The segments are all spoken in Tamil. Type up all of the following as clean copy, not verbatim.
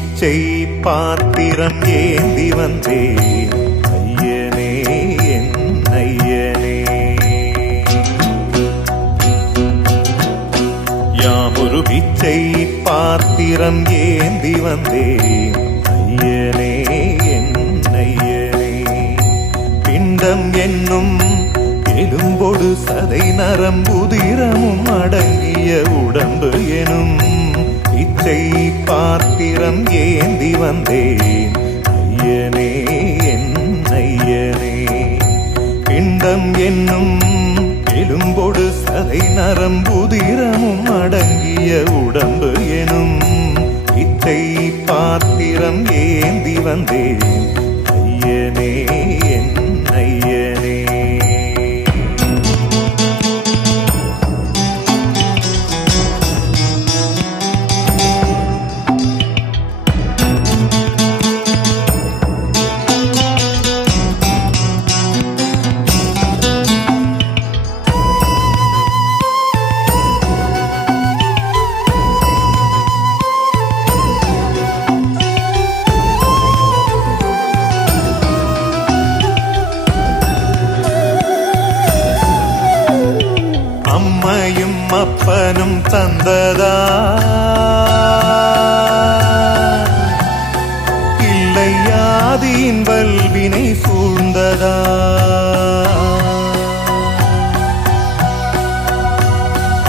பிச்சை பாத்திரம் ஏந்தி வந்தேன் ஐயனே என் ஐயனே. யாமொரு பிச்சை பாத்திரம் ஏந்தி வந்தேன் ஐயனே என் ஐயனே. பிண்டம் என்னும் எலும்பொடு சதை நரம்புதிரமும் அடங்கிய உடம்பு எனும் பிச்சை பாத்திரம் ஏந்தி வந்தேன் ஐயனே என் ஐயனே. பிண்டம் என்னும் எலும்பொடு சதை நரம்புதிரமும் அடங்கிய உடம்பு எனும் பிச்சை பாத்திரம் ஏந்தி வந்தேன் ஐயனே என் ஐயனே. அம்மையும் அப்பனும் தந்ததா இல்லை ஆதியின் வல்வினை சூழ்ந்ததா.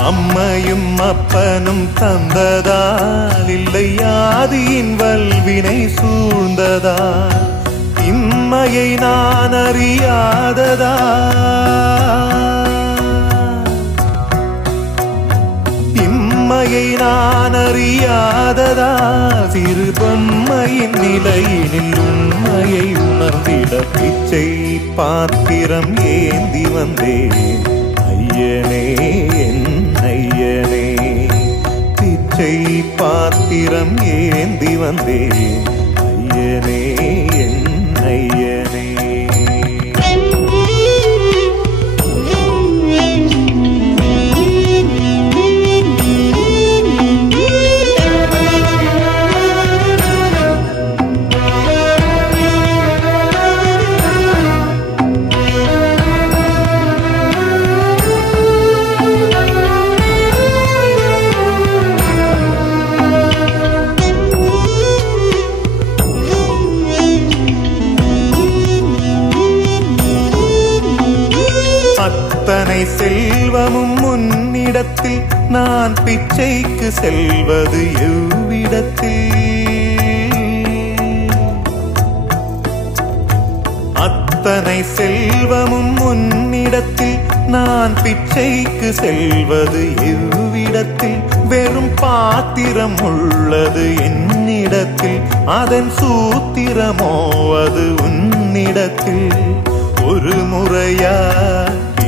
அம்மையும் அப்பனும் தந்ததால் இல்லை ஆதியின் வல்வினை சூழ்ந்ததா. இம்மையை நான் அறியாததா இம்மையை நான் அறியாததா. சிறு பொம்மையின் நிலையினில் உண்மையை உணர்ந்திட பிச்சை பாத்திரம் ஏந்தி வந்தேன் ஐயனே என் ஐயனே. பிச்சை பாத்திரம் ஏந்தி வந்தேன் ஐயனே என் ஐயனே. அத்தனை செல்வமும் முன்னிடத்தில் நான் பிச்சைக்கு செல்வது எவ்விடத்தில். அத்தனை செல்வமும் முன்னிடத்தில் நான் பிச்சைக்கு செல்வது எவ்விடத்தில். வெறும் பாத்திரம் உள்ளது என்னிடத்தில், அதன் சூத்திரமோ அது உன்னிடத்தில். ஒரு முறையா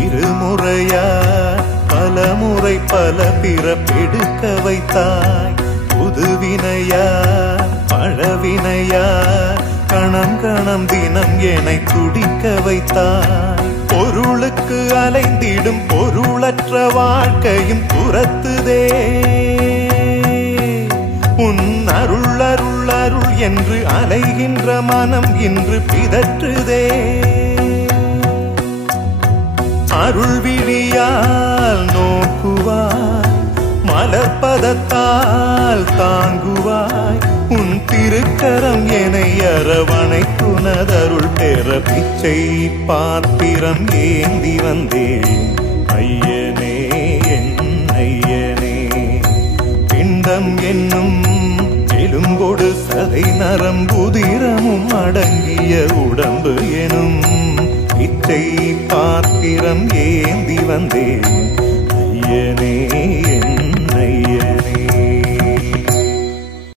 இருமுறையா பல முறை பல பிறப்பெடுக்க வைத்தாய். புதுவினையா பழவினையா கணம் கணம் தினம் என்னை துடிக்க வைத்தாய். பொருளுக்கு அலைந்திடும் பொருளற்ற வாழ்க்கையும் துரத்துதே. உன் அருள் அருள் அருள் என்று அலைகின்ற மனம் இன்று பிதற்றுதே. அருள் விழியால் நோக்குவாய், மலர்பதத்தால் தாங்குவாய். உன் திருக்கரம் என்னை அரவணைத்துனதருள் பெற பிச்சை பாத்திரம் ஏந்தி வந்தேன் ஐயனே என் ஐயனே. பிண்டம் என்னும் எலும்பொடு சதை நரம்புதிரமும் அடங்கிய உடம்பு எனும் பிச்சை பாத்திரம் ஏந்தி வந்தேன் ஐயனே